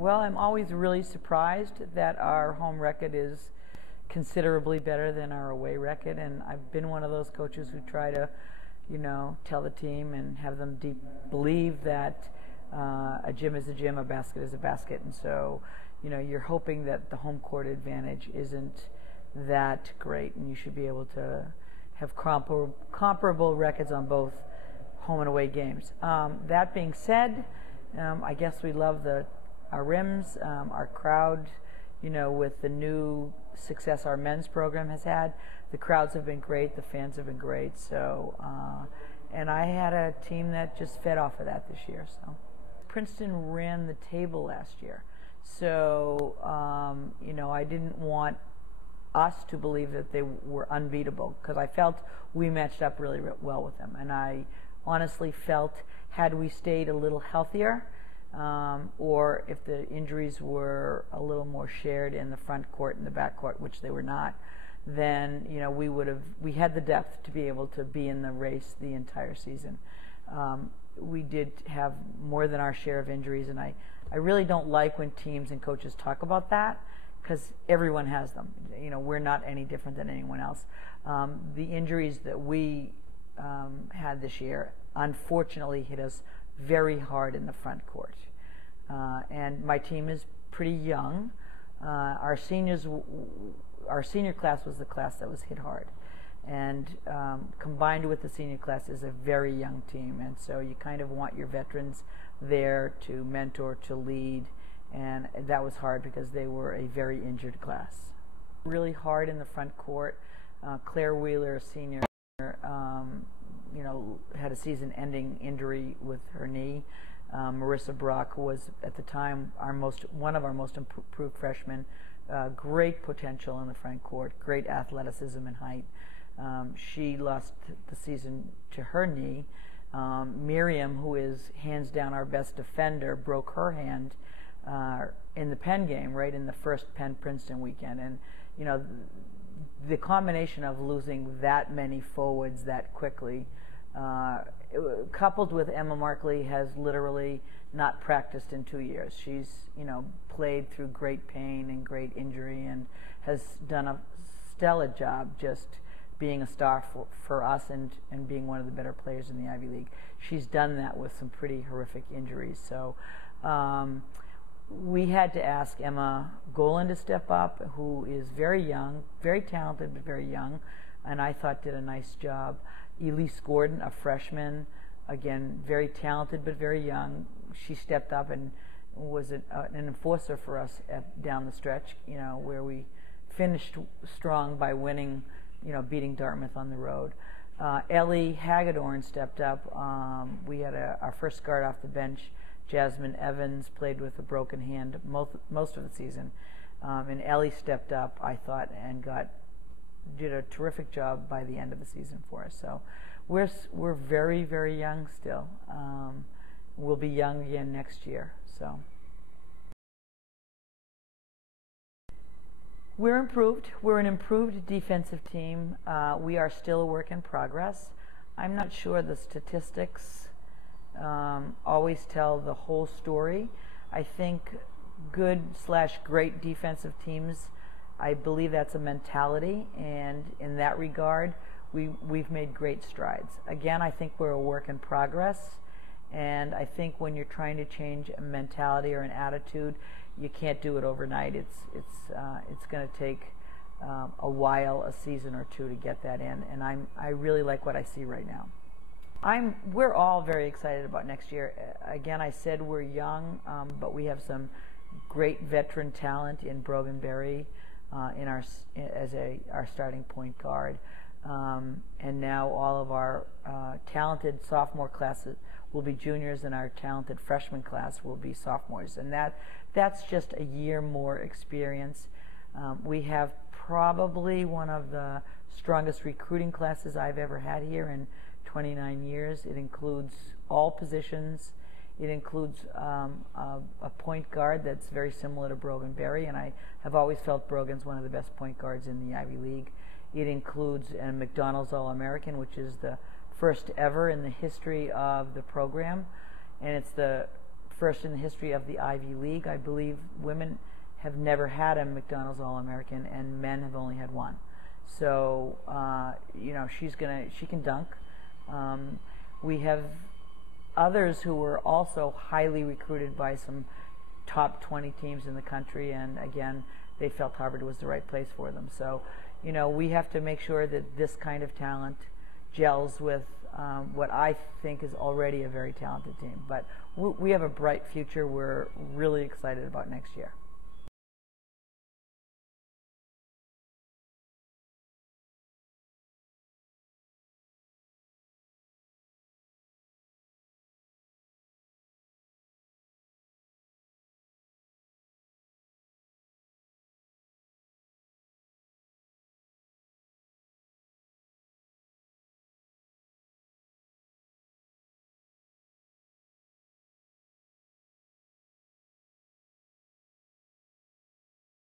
Well, I'm always really surprised that our home record is considerably better than our away record, and I've been one of those coaches who try to, tell the team and have them believe that a gym is a gym, a basket is a basket, and so, you're hoping that the home court advantage isn't that great, and you should be able to have comparable records on both home and away games. That being said, I guess we love our rims, our crowd, with the new success our men's program has had. The crowds have been great, the fans have been great, so, and I had a team that just fed off of that this year. So Princeton ran the table last year, so, I didn't want us to believe that they were unbeatable, because I felt we matched up really well with them, and I honestly felt had we stayed a little healthier, or if the injuries were a little more shared in the front court and the back court, which they were not, then we had the depth to be able to be in the race the entire season. We did have more than our share of injuries, and I really don't like when teams and coaches talk about that, because everyone has them. We're not any different than anyone else. The injuries that we had this year unfortunately hit us very hard in the front court. And my team is pretty young. Our senior class was the class that was hit hard. And combined with the senior class is a very young team. And so you kind of want your veterans there to mentor, to lead. And that was hard because they were a very injured class. Really hard in the front court. Claire Wheeler, a senior, had a season-ending injury with her knee. Marissa Brock was at the time one of our most improved freshmen. Great potential in the front court, great athleticism and height. She lost the season to her knee. Miriam, who is hands down our best defender, broke her hand in the Penn game, right in the first Penn-Princeton weekend. And the combination of losing that many forwards that quickly, coupled with Emma Markley has literally not practiced in 2 years. She's played through great pain and great injury and has done a stellar job just being a star for us and being one of the better players in the Ivy League. She's done that with some pretty horrific injuries. So we had to ask Emma Golan to step up, who is very young, very talented, but very young, and I thought did a nice job. Elise Gordon, a freshman, again, very talented, but very young. She stepped up and was an enforcer for us down the stretch, where we finished strong by winning, beating Dartmouth on the road. Ellie Hagedorn stepped up. We had our first guard off the bench. Jasmine Evans played with a broken hand most of the season. And Ellie stepped up, I thought, and did a terrific job by the end of the season for us. So we're very, very young still. We'll be young again next year. So we're improved. We're an improved defensive team. We are still a work in progress. I'm not sure the statistics always tell the whole story. I think good/great defensive teams, I believe that's a mentality, and in that regard, we've made great strides. Again, I think we're a work in progress, and I think when you're trying to change a mentality or an attitude, you can't do it overnight. It's going to take a while, a season or two, to get that in, and I really like what I see right now. We're all very excited about next year. Again, I said we're young, but we have some great veteran talent in Brogan Berry as our starting point guard. And now all of our talented sophomore classes will be juniors, and our talented freshman class will be sophomores. And that's just a year more experience. We have probably one of the strongest recruiting classes I've ever had here in 29 years. It includes all positions. It includes a point guard that's very similar to Brogan Berry, and I have always felt Brogan's one of the best point guards in the Ivy League. It includes a McDonald's All-American, which is the first ever in the history of the program, and it's the first in the history of the Ivy League. I believe women have never had a McDonald's All-American, and men have only had one. So she can dunk. We have others who were also highly recruited by some top 20 teams in the country, and again, they felt Harvard was the right place for them. So, we have to make sure that this kind of talent gels with what I think is already a very talented team. But we have a bright future. We're really excited about next year.